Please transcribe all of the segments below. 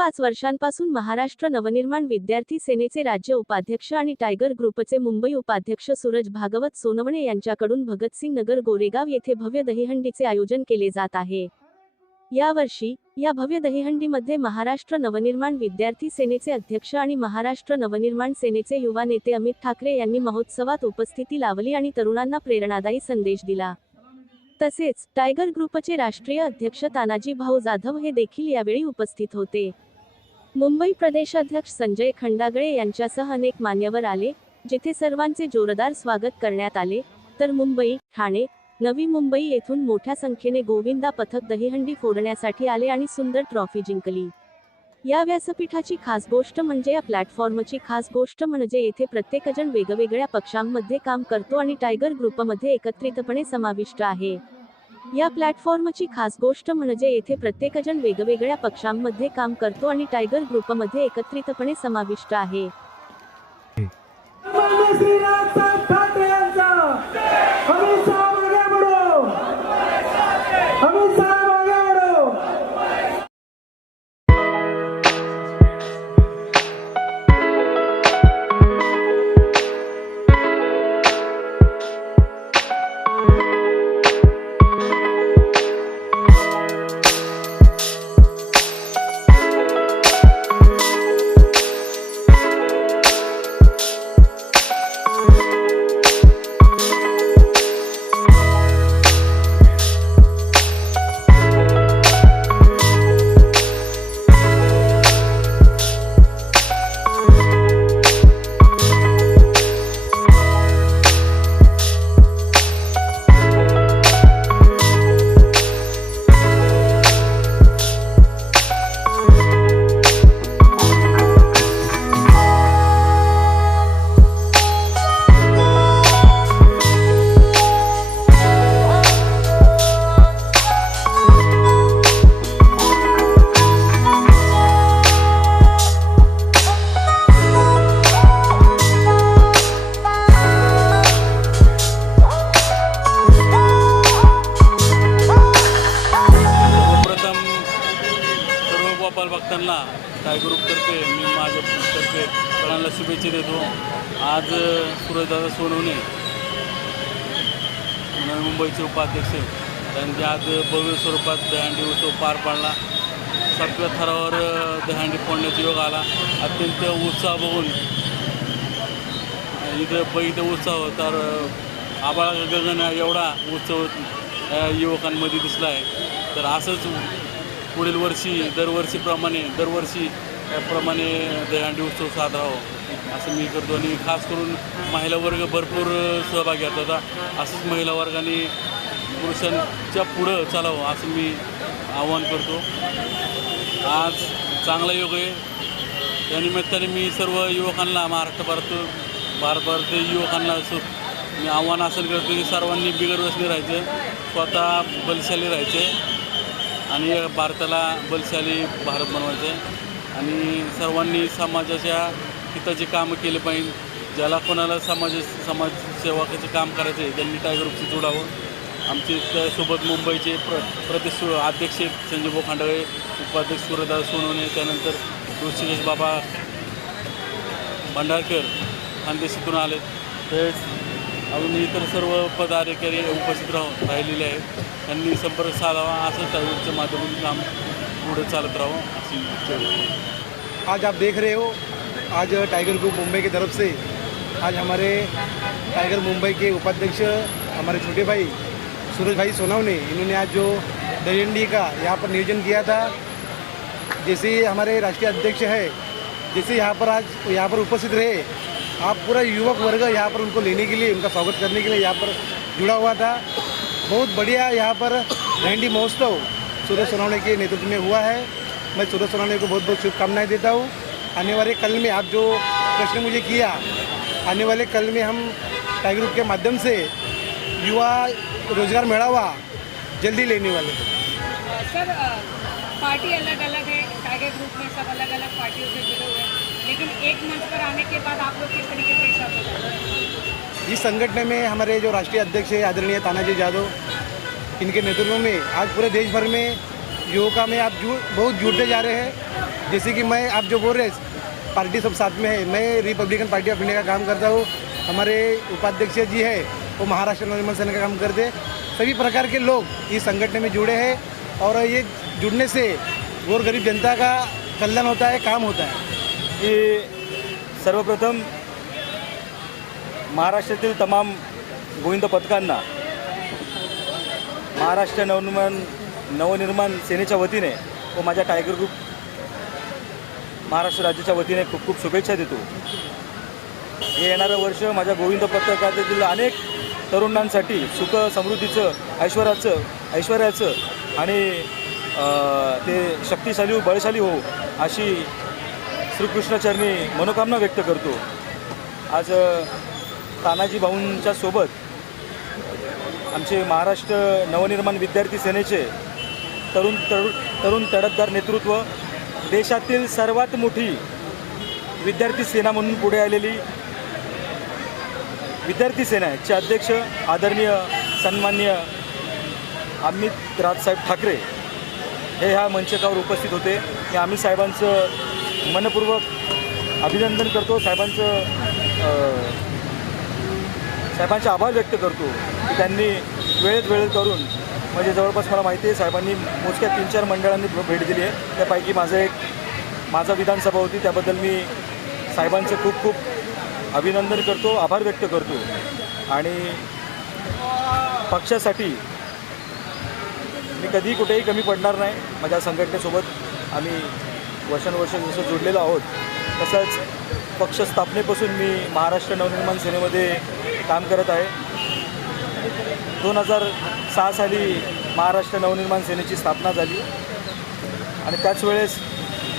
पाच वर्षांपासून महाराष्ट्र नवनिर्माण विद्यार्थी सेनेचे राज्य उपाध्यक्ष आणि टायगर ग्रुपचे मुंबई उपाध्यक्ष सूरज भागवत सोनवणे यांच्याकडून भगतसिंग नगर गोरेगाव येथे भव्य दहीहंडीचे आयोजन केले जात आहे. यावर्षी या भव्य दहीहंडीमध्ये महाराष्ट्र नवनिर्माण विद्यार्थी सेनेचे अध्यक्ष आणि महाराष्ट्र नवनिर्माण सेनेचे युवा नेते अमित ठाकरे यांनी महोत्सवात उपस्थिती लावली आणि तरुणांना प्रेरणादायी संदेश दिला. तसेच टायगर ग्रुपचे राष्ट्रीय अध्यक्ष तानाजी भाऊ जाधव हे देखील यावेळी उपस्थित होते. मुंबई प्रदेशाध्यक्ष संजय खंडागळे यांच्यासह अनेक मान्यवर आले जिथे सर्वांचे जोरदार स्वागत करण्यात आले. तर मुंबई ठाणे नवी मुंबई येथून मोठ्या संख्येने गोविंदा पथक दहीहंडी फोडण्यासाठी आले आणि सुंदर ट्रॉफी जिंकली. या व्यासपीठाची खास गोष्ट म्हणजे या प्लॅटफॉर्मची खास गोष्ट म्हणजे येथे प्रत्येकजण वेगवेगळ्या पक्षांमध्ये काम करतो आणि टायगर ग्रुपमध्ये एकत्रितपणे समाविष्ट आहे. या प्लॅटफॉर्मची खास गोष्ट म्हणजे येथे प्रत्येकजण वेगवेगळ्या पक्षांमध्ये काम करतो आणि टायगर ग्रुपमध्ये एकत्रितपणे समाविष्ट आहे. गोपाल भक्तांना टाय ग्रुपतर्फे मी माझ्या तर्फे सगळ्यांना शुभेच्छा देतो. आज सूरजदादा सोनवणे नवी मुंबईचे उपाध्यक्ष त्यांनी आज भव्य स्वरूपात दहांडी उत्सव पार पाडला. सगळ्या थरावर दहांडी फोडण्याचा योग आला. अत्यंत उत्साह बघून इथं बघितलं उत्साह तर आबाळ गगन एवढा उत्सव युवकांमध्ये दिसला आहे तर असंच पुढील वर्षी दरवर्षीप्रमाणे दरवर्षी प्रमाणे दहीहंडी उत्सव साजरा हो. असं मी करतो आणि खास करून महिला वर्ग भरपूर सहभागी घेत होता असंच महिला वर्गाने पुरुषांच्या पुढं चालावं असं मी आवाहन करतो. आज चांगला योग आहे. या निमित्ताने मी सर्व युवकांना महाराष्ट्र भारतं भारत भारतीय युवकांना सु मी आव्हान असं करतो की सर्वांनी बिगर व्यसनी राहायचं. स्वतः बलशाली राहायचं. आणि भारताला बलशाली भारत बनवायचं आहे. आणि सर्वांनी समाजाच्या हिताचे कामं केले पाहिजे. ज्याला कोणाला समाज समाजसेवकाचे काम करायचं आहे त्यांनी टायगर ग्रुपशी जोडावं. आमचे त्यासोबत मुंबईचे प्र प्रदेश अध्यक्ष संजय भाऊ खांडळे उपाध्यक्ष सूर्यदास सोनवणे त्यानंतर ऋषिकेश बाबा भंडारकर खानदेशीतून आले तसेच अजून इतर सर्व पदाधिकारी उपस्थित राहून राहिलेले आहेत. त्यांनी संपर्क साधावा असं टायगरच्या माध्यमातून काम पुढे चालत राहावं अशी आज आप देख रहे हो आज टाइगर ग्रुप मुंबई की तरफ से आज हमारे टाइगर मुंबई के उपाध्यक्ष हमारे छोटे भाई सूरज भाई सोनावने इन्होंने आज जो दहीहंडी का यहाँ पर नियोजन किया था जैसे हमारे राष्ट्रीय अध्यक्ष है जैसे यहाँ पर आज यहाँ पर उपस्थित रहे आप पूरा युवक वर्ग यहाँ पर उनको लेने के लिए, उनका स्वागत करने के लिए यहाँ पर जुड़ा हुआ था। बहुत बढ़िया यहाँ पर दहीहंडी महोत्सव सूरज सोनवने के नेतृत्व में हुआ है। मैं सूरज सोनवने को बहुत बहुत शुभकामनाएँ देता हूँ। आने वाले कल में आप जो प्रश्न मुझे किया, आने वाले कल में हम टाइगर ग्रुप के माध्यम से युवा रोज़गार मेड़ावा जल्दी लेने वाले सर पार्टी अलग अलग है टाइगर ग्रुप में सब अलग अलग पार्टियों से एक मंच पर आने के बाद आप लोग किस तरीके से इस संगठन में हमारे जो राष्ट्रीय अध्यक्ष है आदरणीय तानाजी जादव इनके नेतृत्व में आज पूरे देश भर में युवका में आप जु, बहुत जुड़ते जा रहे हैं। जैसे कि मैं, आप जो बोल रहे हैं, पार्टी सब साथ में है। मैं रिपब्लिकन पार्टी ऑफ़ इंडिया का काम करता हूँ। हमारे उपाध्यक्ष जी है, वो महाराष्ट्र नवनिर्माण सेना का काम करते सभी प्रकार के लोग इस संगठन में जुड़े हैं और ये जुड़ने से गोर गरीब जनता का कल्याण होता है, काम होता है। की सर्वप्रथम महाराष्ट्रातील तमाम गोविंद पथकांना महाराष्ट्र नवनिर्माण नवनिर्माण सेनेच्या वतीने व माझ्या टायगर ग्रुप महाराष्ट्र राज्याच्या वतीने खूप खूप शुभेच्छा देतो. हे येणारं वर्ष माझ्या गोविंद पत्रकातील अनेक तरुणांसाठी सुख समृद्धीचं ऐश्वर्याचं ऐश्वर्याचं आणि ते शक्तिशाली हो बळशाली हो अशी श्रीकृष्णचरणी मनोकामना व्यक्त करतो. आज तानाजी भाऊंच्या सोबत आमचे महाराष्ट्र नवनिर्माण विद्यार्थी सेनेचे तरुण तरुण तरुण तडफदार नेतृत्व देशातील सर्वात मोठी विद्यार्थी सेना म्हणून पुढे आलेली विद्यार्थी सेना आहे. चे अध्यक्ष आदरणीय सन्मान्य अमित राजसाहेब ठाकरे हे ह्या मंचकावर उपस्थित होते. की आम्ही साहेबांचं मनपूर्वक अभिनंदन करतो. साहेबांचं साहेबांचे आभार व्यक्त करतो की त्यांनी वेळेत वेळेत करून म्हणजे जवळपास मला माहिती आहे साहेबांनी मोजक्या तीन चार मंडळांनी भेट दिली आहे. त्यापैकी माझं एक माझा विधानसभा होती. त्याबद्दल मी साहेबांचं खूप खूप अभिनंदन करतो आभार व्यक्त करतो. आणि पक्षासाठी मी कधीही कुठेही कमी पडणार नाही. माझ्या संघटनेसोबत आम्ही वर्षानुवर्ष जसं जोडलेलो आहोत तसंच पक्ष स्थापनेपासून मी महाराष्ट्र नवनिर्माण सेनेमध्ये काम करत आहे. दोन हजार सहा साली महाराष्ट्र नवनिर्माण सेनेची स्थापना झाली. आणि त्याच वेळेस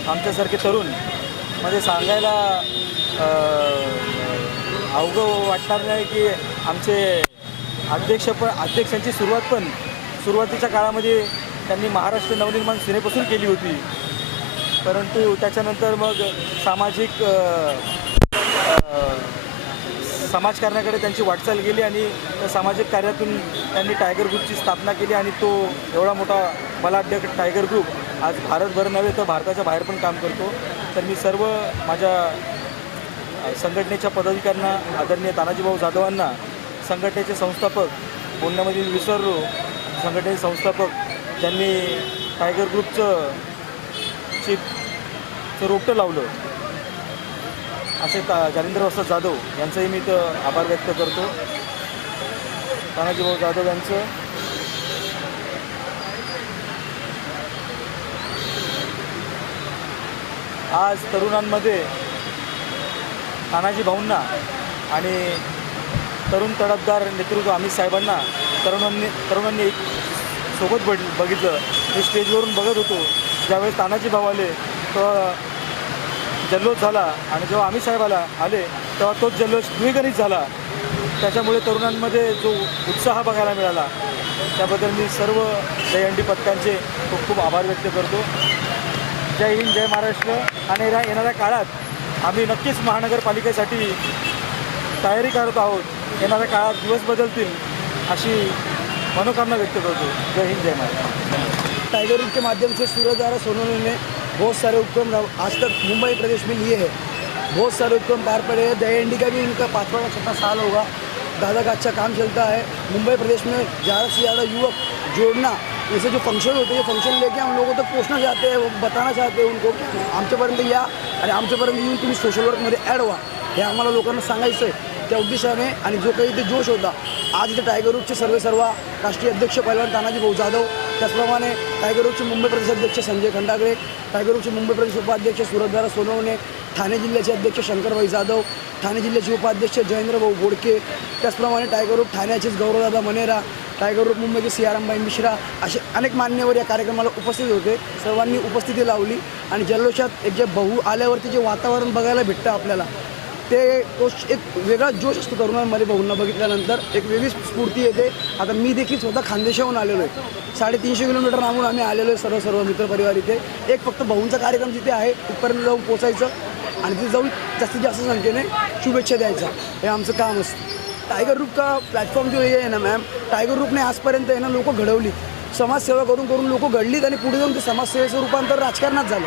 आमच्यासारखे तरुण म्हणजे सांगायला अवघं वाटणार नाही की आमचे अध्यक्ष पण अध्यक्षांची सुरुवात पण सुरुवातीच्या काळामध्ये त्यांनी महाराष्ट्र नवनिर्माण सेनेपासून केली होती. परंतु त्याच्यानंतर मग सामाजिक समाजकारणाकडे त्यांची वाटचाल गेली आणि त्या सामाजिक कार्यातून त्यांनी टायगर ग्रुपची स्थापना केली आणि तो एवढा मोठा बलाढ्य टायगर ग्रुप आज भारतभर नव्हे तर भारताच्या बाहेर पण काम करतो. तर मी सर्व माझ्या संघटनेच्या पदाधिकाऱ्यांना आदरणीय तानाजीभाऊ जाधवांना संघटनेचे संस्थापक बोलण्यामध्ये विसरलो संघटनेचे संस्थापक ज्यांनी टायगर ग्रुपचं शेतचं रोपटं लावलं. असे ता जालिंदर वस्ता जाधव यांचंही मी तर आभार व्यक्त करतो. तानाजीभाऊ जाधव यांचं. आज तरुणांमध्ये तानाजी भाऊंना आणि तरुण तडफदार नेतृत्व अमित साहेबांना तरुणांनी तरुणांनी एक सोबत बघ बघितलं. मी स्टेजवरून बघत होतो. ज्यावेळेस तानाजी भाऊ आले तर जल्लोष झाला. आणि जेव्हा अमित साहेब आला आले तेव्हा तोच जल्लोष द्विगणित झाला. त्याच्यामुळे तरुणांमध्ये जो उत्साह बघायला मिळाला त्याबद्दल मी सर्व दहीहंडी पथकांचे खूप खूप आभार व्यक्त करतो. जय हिंद जय महाराष्ट्र. आणि येण्या येणाऱ्या काळात आम्ही नक्कीच महानगरपालिकेसाठी तयारी करत आहोत. येणाऱ्या काळात दिवस बदलतील अशी मनोकामना व्यक्त करतो. जय हिंद जय महाराष्ट्र. टाइगर ग्रुप के माध्यम से सूरज द्वारा सोनोने ने बहुत सारे उपक्रम आज तक मुंबई प्रदेश में लिए हैं। बहुत सारे उपक्रम पार पड़े हैं। दही का भी इनका पाँचवा छठा साल होगा। दादा का अच्छा काम चलता है। मुंबई प्रदेश में ज़्यादा से ज़्यादा युवक जोड़ना जैसे जो फंक्शन होते हैं फंक्शन लेके हम लोगों तक पोचना चाहते हैं वो बताना चाहते हैं उनको की आमच्यापर्यंत या आणि आमच्यापर्यंत येऊन तुम्ही सोशल वर्कमध्ये ॲड व्हा. हे आम्हाला लोकांना सांगायचं आहे. त्या उद्देशाने आणि जो काही इथे जोश होता आज इथे टायगर ग्रुपचे सर्व सर्व राष्ट्रीय अध्यक्ष पैलवान तानाजी भाऊ जाधव त्याचप्रमाणे टायगर ग्रुपचे मुंबई प्रदेश अध्यक्ष संजय खंडागळे टायगर ग्रुपचे मुंबई प्रदेश उपाध्यक्ष सुरजदारा सोनवणे ठाणे जिल्ह्याचे अध्यक्ष शंकरभाई जाधव ठाणे जिल्ह्याचे उपाध्यक्ष जयेंद्रभाऊ बोडके त्याचप्रमाणे टायगर ग्रुप ठाण्याचेच गौरवदादा मनेरा टायगर ग्रुप मुंबईचे सियारामबाई मिश्रा असे अनेक मान्यवर या कार्यक्रमाला उपस्थित होते. सर्वांनी उपस्थिती लावली आणि जल्लोषात एक जे बहु आल्यावरती जे वातावरण बघायला भेटतं आपल्याला ते तो एक वेगळा जोश असतो तरुणांमध्ये भाऊंना बघितल्यानंतर. एक वेगळी स्फूर्ती येते. आता मी देखील स्वतः खानदेशाहून आलेलो आहे. साडेतीनशे किलोमीटर लांबून आम्ही आलेलो आहे सर्व सर्व मित्रपरिवार इथे. एक फक्त भाऊंचा कार्यक्रम जिथे आहे तिथपर्यंत जाऊन पोचायचं आणि तिथे जाऊन जास्तीत जास्त संख्येने शुभेच्छा द्यायचा. हे आमचं काम असतं. टायगर रूप का प्लॅटफॉर्म जो हे आहे ना मॅम टायगर रूपने आजपर्यंत आहे ना लोक घडवली समाजसेवा करून करून लोकं घडलीत आणि पुढे जाऊन ते समाजसेवेचं रूपांतर राजकारणात झालं.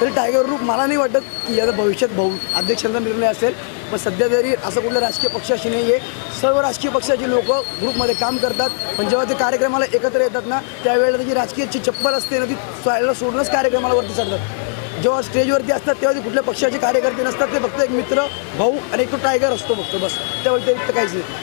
तरी टायगर ग्रुप मला नाही वाटत की याचा भविष्यात भाऊ अध्यक्षांचा निर्णय असेल. पण सध्या तरी असं कुठल्या राजकीय पक्षाशी नाही आहे सर्व राजकीय पक्षाची लोक ग्रुपमध्ये काम करतात. पण जेव्हा ते कार्यक्रमाला एकत्र येतात ना त्यावेळेला त्याची राजकीयची चप्पल असते ना ती स्वतःला सोडूनच कार्यक्रमाला वरती चढतात. जेव्हा स्टेजवरती असतात तेव्हा ते कुठल्या पक्षाचे कार्यकर्ते नसतात. ते फक्त एक मित्र भाऊ आणि एक तो टायगर असतो फक्त बस. त्यावेळी ते काहीच नाही.